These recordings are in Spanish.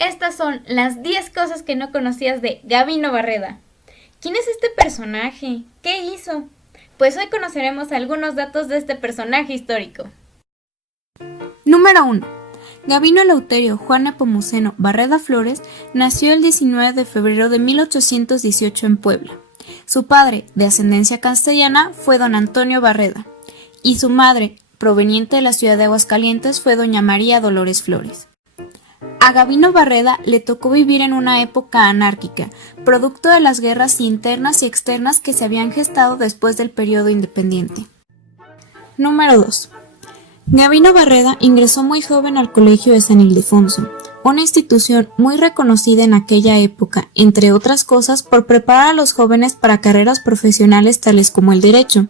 Estas son las 10 cosas que no conocías de Gabino Barreda. ¿Quién es este personaje? ¿Qué hizo? Pues hoy conoceremos algunos datos de este personaje histórico. Número 1. Gabino Eleuterio Juan Nepomuceno Barreda Flores nació el 19 de febrero de 1818 en Puebla. Su padre, de ascendencia castellana, fue don Antonio Barreda, y su madre, proveniente de la ciudad de Aguascalientes, fue doña María Dolores Flores. A Gabino Barreda le tocó vivir en una época anárquica, producto de las guerras internas y externas que se habían gestado después del periodo independiente. Número 2. Gabino Barreda ingresó muy joven al Colegio de San Ildefonso, una institución muy reconocida en aquella época, entre otras cosas, por preparar a los jóvenes para carreras profesionales tales como el derecho.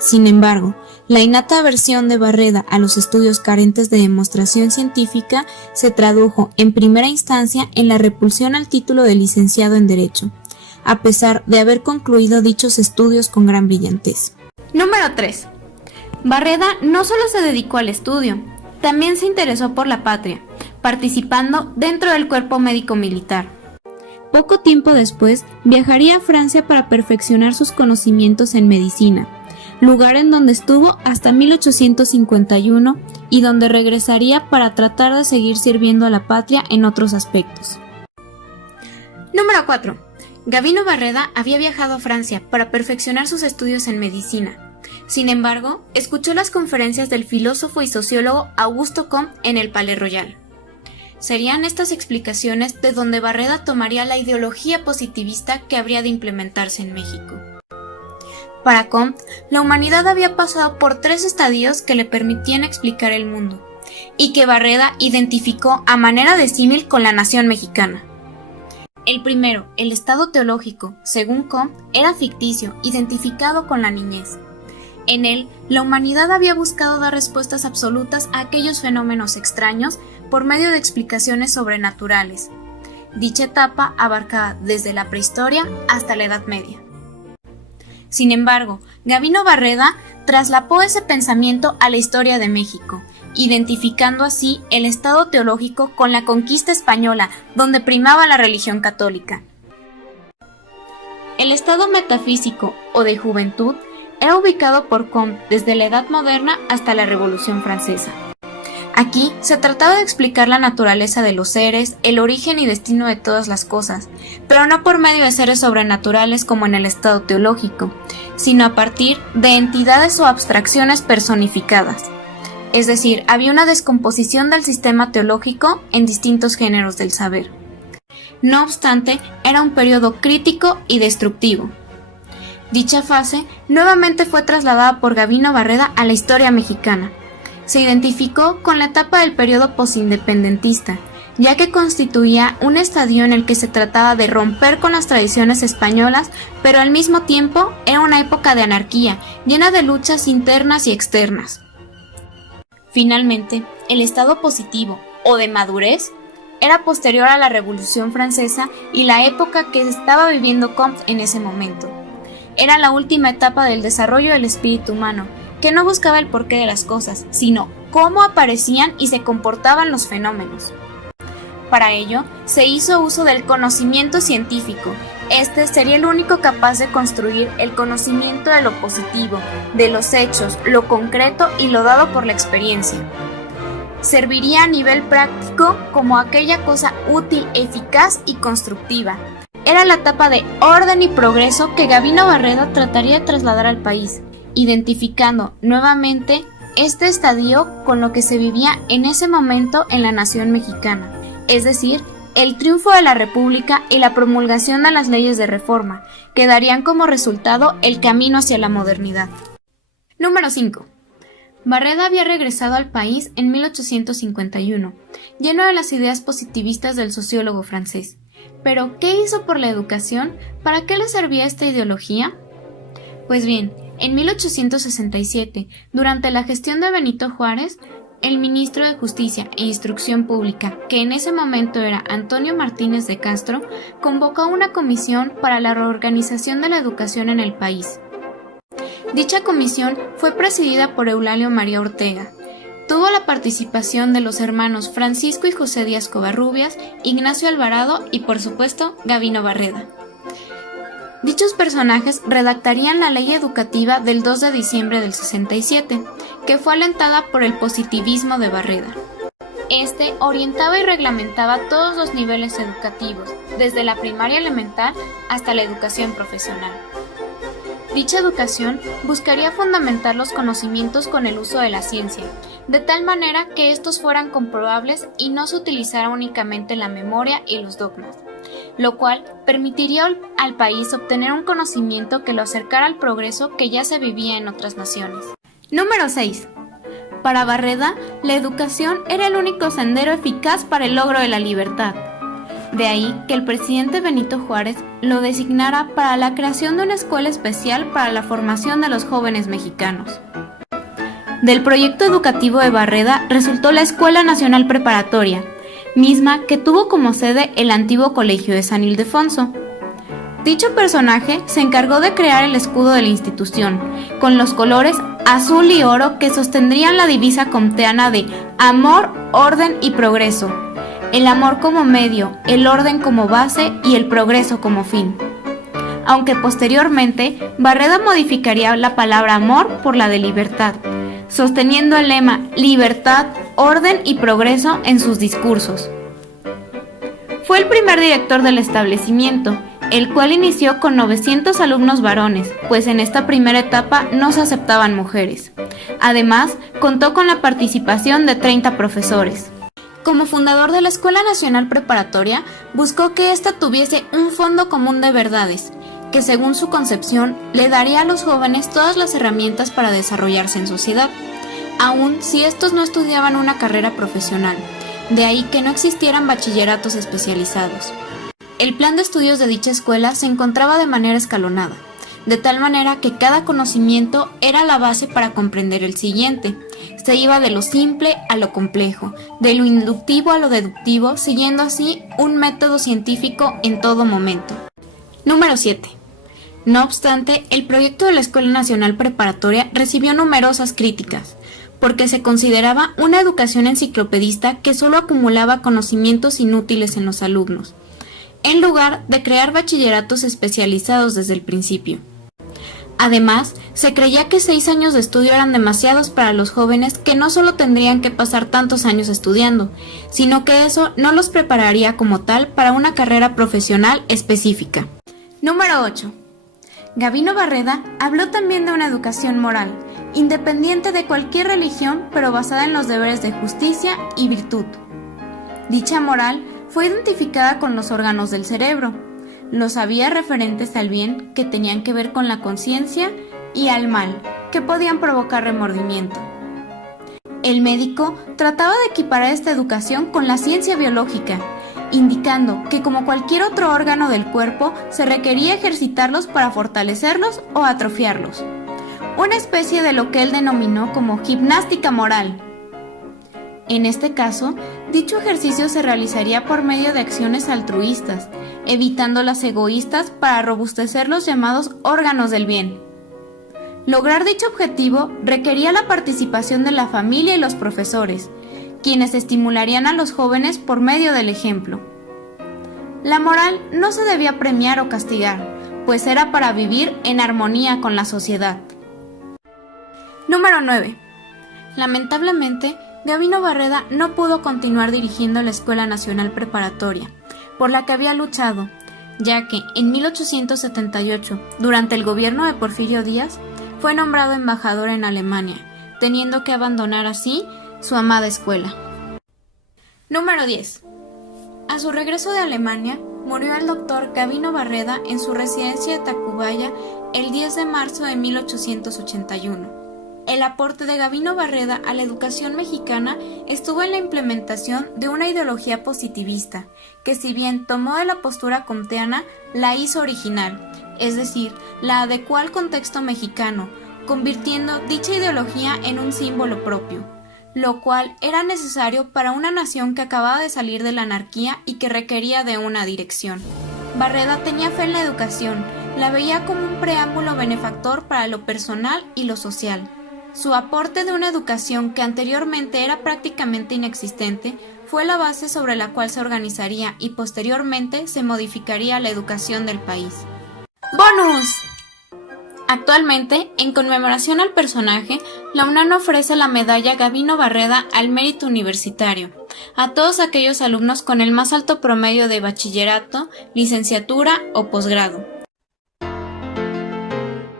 Sin embargo, la innata aversión de Barreda a los estudios carentes de demostración científica se tradujo, en primera instancia, en la repulsión al título de licenciado en Derecho, a pesar de haber concluido dichos estudios con gran brillantez. Número 3. Barreda no solo se dedicó al estudio, también se interesó por la patria, participando dentro del cuerpo médico militar. Poco tiempo después, viajaría a Francia para perfeccionar sus conocimientos en medicina, lugar en donde estuvo hasta 1851 y donde regresaría para tratar de seguir sirviendo a la patria en otros aspectos. Número 4. Gabino Barreda había viajado a Francia para perfeccionar sus estudios en medicina. Sin embargo, escuchó las conferencias del filósofo y sociólogo Augusto Comte en el Palais Royal. Serían estas explicaciones de donde Barreda tomaría la ideología positivista que habría de implementarse en México. Para Comte, la humanidad había pasado por 3 estadios que le permitían explicar el mundo, y que Barreda identificó a manera de símil con la nación mexicana. El primero, el estado teológico, según Comte, era ficticio, identificado con la niñez. En él, la humanidad había buscado dar respuestas absolutas a aquellos fenómenos extraños por medio de explicaciones sobrenaturales. Dicha etapa abarcaba desde la prehistoria hasta la Edad Media. Sin embargo, Gabino Barreda traslapó ese pensamiento a la historia de México, identificando así el estado teológico con la conquista española, donde primaba la religión católica. El estado metafísico o de juventud era ubicado por Comte desde la Edad Moderna hasta la Revolución Francesa. Aquí se trataba de explicar la naturaleza de los seres, el origen y destino de todas las cosas, pero no por medio de seres sobrenaturales como en el estado teológico, sino a partir de entidades o abstracciones personificadas. Es decir, había una descomposición del sistema teológico en distintos géneros del saber. No obstante, era un periodo crítico y destructivo. Dicha fase nuevamente fue trasladada por Gabino Barreda a la historia mexicana. Se identificó con la etapa del periodo posindependentista, ya que constituía un estadio en el que se trataba de romper con las tradiciones españolas, pero al mismo tiempo era una época de anarquía, llena de luchas internas y externas. Finalmente, el estado positivo, o de madurez, era posterior a la Revolución Francesa y la época que estaba viviendo Comte en ese momento. Era la última etapa del desarrollo del espíritu humano, que no buscaba el porqué de las cosas, sino cómo aparecían y se comportaban los fenómenos. Para ello, se hizo uso del conocimiento científico. Este sería el único capaz de construir el conocimiento de lo positivo, de los hechos, lo concreto y lo dado por la experiencia. Serviría a nivel práctico como aquella cosa útil, eficaz y constructiva. Era la etapa de orden y progreso que Gabino Barreda trataría de trasladar al país, identificando nuevamente este estadio con lo que se vivía en ese momento en la nación mexicana, es decir, el triunfo de la República y la promulgación de las leyes de reforma, que darían como resultado el camino hacia la modernidad. Número 5. Barreda había regresado al país en 1851, lleno de las ideas positivistas del sociólogo francés. Pero, ¿qué hizo por la educación? ¿Para qué le servía esta ideología? Pues bien, en 1867, durante la gestión de Benito Juárez, el ministro de Justicia e Instrucción Pública, que en ese momento era Antonio Martínez de Castro, convocó una comisión para la reorganización de la educación en el país. Dicha comisión fue presidida por Eulalio María Ortega, tuvo la participación de los hermanos Francisco y José Díaz Covarrubias, Ignacio Alvarado y, por supuesto, Gavino Barreda. Dichos personajes redactarían la Ley Educativa del 2 de diciembre del 67, que fue alentada por el positivismo de Barreda. Este orientaba y reglamentaba todos los niveles educativos, desde la primaria elemental hasta la educación profesional. Dicha educación buscaría fundamentar los conocimientos con el uso de la ciencia, de tal manera que estos fueran comprobables y no se utilizara únicamente la memoria y los dogmas, lo cual permitiría al país obtener un conocimiento que lo acercara al progreso que ya se vivía en otras naciones. Número 6. Para Barreda, la educación era el único sendero eficaz para el logro de la libertad. De ahí que el presidente Benito Juárez lo designara para la creación de una escuela especial para la formación de los jóvenes mexicanos. Del proyecto educativo de Barreda resultó la Escuela Nacional Preparatoria, misma que tuvo como sede el antiguo Colegio de San Ildefonso. Dicho personaje se encargó de crear el escudo de la institución, con los colores azul y oro que sostendrían la divisa comteana de amor, orden y progreso, el amor como medio, el orden como base y el progreso como fin. Aunque posteriormente Barreda modificaría la palabra amor por la de libertad, sosteniendo el lema libertad, orden y progreso en sus discursos. Fue el primer director del establecimiento, el cual inició con 900 alumnos varones, pues en esta primera etapa no se aceptaban mujeres. Además, contó con la participación de 30 profesores. Como fundador de la Escuela Nacional Preparatoria, buscó que ésta tuviese un fondo común de verdades, que según su concepción le daría a los jóvenes todas las herramientas para desarrollarse en sociedad, aun si estos no estudiaban una carrera profesional, de ahí que no existieran bachilleratos especializados. El plan de estudios de dicha escuela se encontraba de manera escalonada, de tal manera que cada conocimiento era la base para comprender el siguiente. Se iba de lo simple a lo complejo, de lo inductivo a lo deductivo, siguiendo así un método científico en todo momento. Número 7. No obstante, el proyecto de la Escuela Nacional Preparatoria recibió numerosas críticas, porque se consideraba una educación enciclopedista que solo acumulaba conocimientos inútiles en los alumnos, en lugar de crear bachilleratos especializados desde el principio. Además, se creía que 6 años de estudio eran demasiados para los jóvenes que no solo tendrían que pasar tantos años estudiando, sino que eso no los prepararía como tal para una carrera profesional específica. Número 8. Gavino Barreda habló también de una educación moral, independiente de cualquier religión, pero basada en los deberes de justicia y virtud. Dicha moral fue identificada con los órganos del cerebro. Los había referentes al bien, que tenían que ver con la conciencia, y al mal, que podían provocar remordimiento. El médico trataba de equiparar esta educación con la ciencia biológica, indicando que como cualquier otro órgano del cuerpo se requería ejercitarlos para fortalecerlos o atrofiarlos. Una especie de lo que él denominó como gimnástica moral. En este caso, dicho ejercicio se realizaría por medio de acciones altruistas, evitando las egoístas para robustecer los llamados órganos del bien. Lograr dicho objetivo requería la participación de la familia y los profesores, quienes estimularían a los jóvenes por medio del ejemplo. La moral no se debía premiar o castigar, pues era para vivir en armonía con la sociedad. Número 9. Lamentablemente, Gavino Barreda no pudo continuar dirigiendo la Escuela Nacional Preparatoria, por la que había luchado, ya que en 1878, durante el gobierno de Porfirio Díaz, fue nombrado embajador en Alemania, teniendo que abandonar así su amada escuela. Número 10. A su regreso de Alemania, murió el doctor Gavino Barreda en su residencia de Tacubaya el 10 de marzo de 1881. El aporte de Gavino Barreda a la educación mexicana estuvo en la implementación de una ideología positivista, que si bien tomó de la postura comteana, la hizo original, es decir, la adecuó al contexto mexicano, convirtiendo dicha ideología en un símbolo propio, lo cual era necesario para una nación que acababa de salir de la anarquía y que requería de una dirección. Barreda tenía fe en la educación, la veía como un preámbulo benefactor para lo personal y lo social. Su aporte de una educación que anteriormente era prácticamente inexistente fue la base sobre la cual se organizaría y posteriormente se modificaría la educación del país. ¡Bonus! Actualmente, en conmemoración al personaje, la UNAM ofrece la medalla Gabino Barreda al mérito universitario a todos aquellos alumnos con el más alto promedio de bachillerato, licenciatura o posgrado.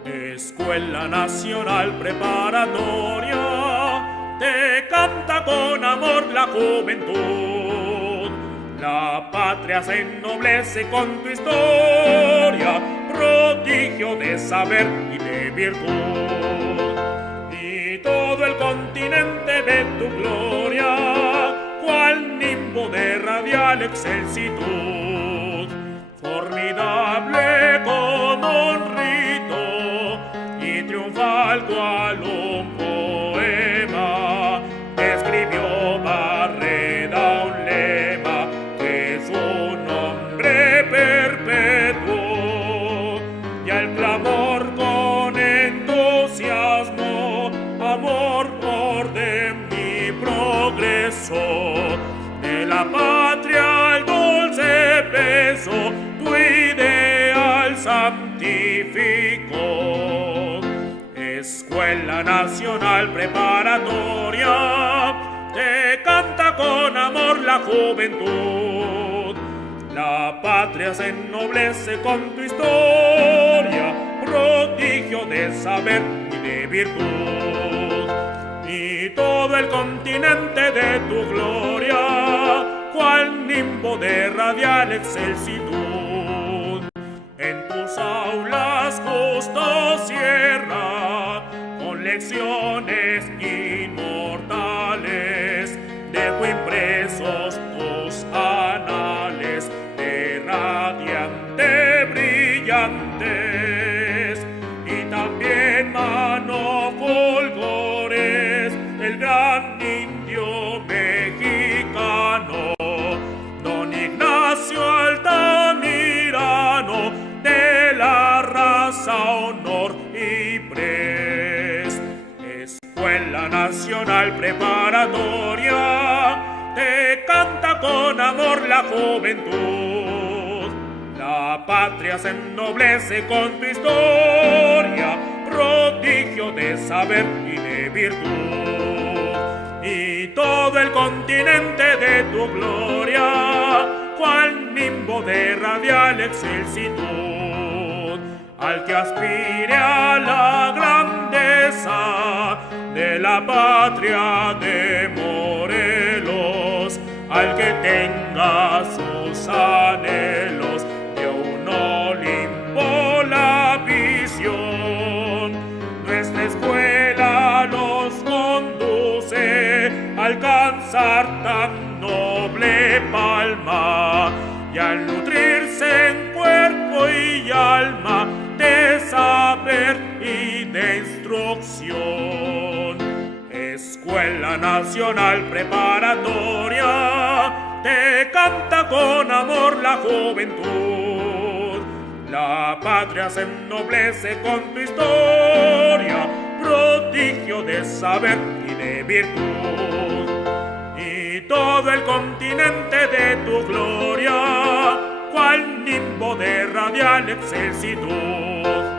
Escuela Nacional Preparatoria te canta con amor la juventud. La patria se ennoblece con tu historia, prodigio de saber y de virtud. Y todo el continente ve tu gloria, cual nimbo de radial excelsitud. Formidable como un rito y triunfal cual un poema, escribió Barreda un lema que su nombre perpetuó, y al clamor con entusiasmo, amor, orden y progreso, de la patria el dulce peso, tu ideal santificó. Escuela Nacional Preparatoria te canta con amor la juventud. La patria se ennoblece con tu historia, prodigio de saber y de virtud. Y todo el continente de tu gloria, cual nimbo de radial excelsitud. En tus aulas justo cierra, con lecciones inmortales, dejo impresos tus anales de radiante brillantes, y también mano fulgores el gran indio mexicano, don Ignacio Altamirano, de la raza honor y pres. Escuela Nacional Preparatoria te canta con amor la juventud. La patria se ennoblece con tu historia, prodigio de saber y de virtud. Y todo el continente de tu gloria, cual nimbo de radial excelsitud, al que aspire a la grandeza de la patria de Morelos, al que tenga sus anhelos de un Olimpo la visión. Nuestra escuela los conduce a alcanzar tan noble palma, y al nutrirse en cuerpo y alma de saber y de instrucción. Escuela Nacional Preparatoria te canta con amor la juventud. La patria se ennoblece con tu historia, prodigio de saber y de virtud. Y todo el continente de tu gloria, cual nimbo de radial excelsitud.